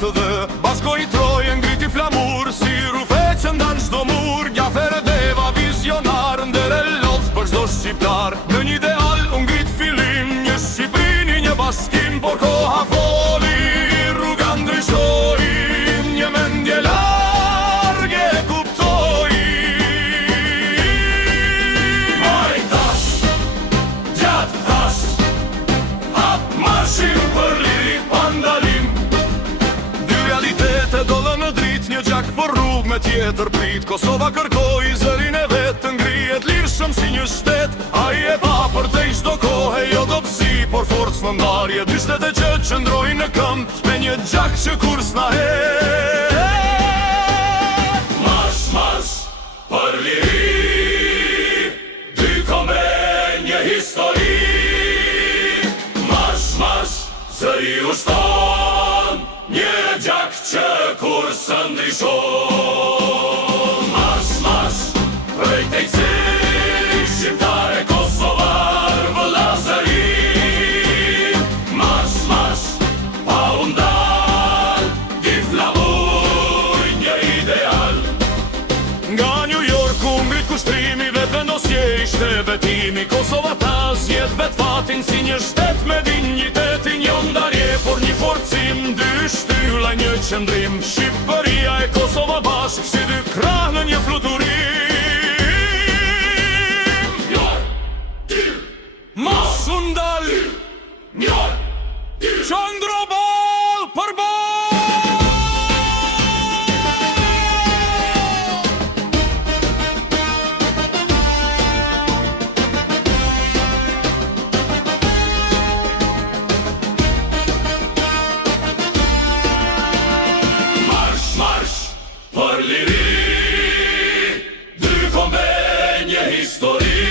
të dhe Basko i troje ngriti flamur Si rufe që ndan çdo mur Gjafere deva vizionar Ndere lodh për çdo shqiptar Në një ideal u ngrit fillim Një Shqipëri, një baskim Por koha foli, rruga ndryshoi Një mendje large kuptoi Maj tash, gjat tash Hap marshin për liri pandalim Dy realitete dollën në drit Një gjak për rrug me tjetër prit Kosova kërkoi zërin e vet Të ngrihet lirshëm si një shtet Ai e pa për te i shdo kohë Jo dobësi, por forcë në ndarje Dy shtete që qëndrojnë në këmbë Me një gjak që kur s'na he Marsh, marsh, për liri Dy kombe, një histori Marsh, marsh, zëri u shton Një gjak që kur së ndryshon Marsh, marsh, prej tejci Shqiptare, Kosovar, vëllazëri Marsh, marsh, pa undal Di flamuj një ideal Nga New York u ngrit kushtrimi Vet vendosje ishte betimi Kosova ta zjedh vet fatin Si një shtet me dignitetin Jo ndarje, por një forcim Dy shtylla një qëndrim Shqipëria e Kosova bashk Si dy krah në një fluturim Mos undal Qëndro ball për ball Marsh, marsh, për liri Dy kombe, një histori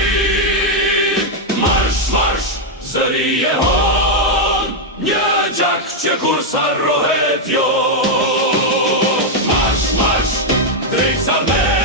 Marsh, marsh, zëri e hon Një gjak që kur s'arrohet jo Marsh, marsh, drejt sarme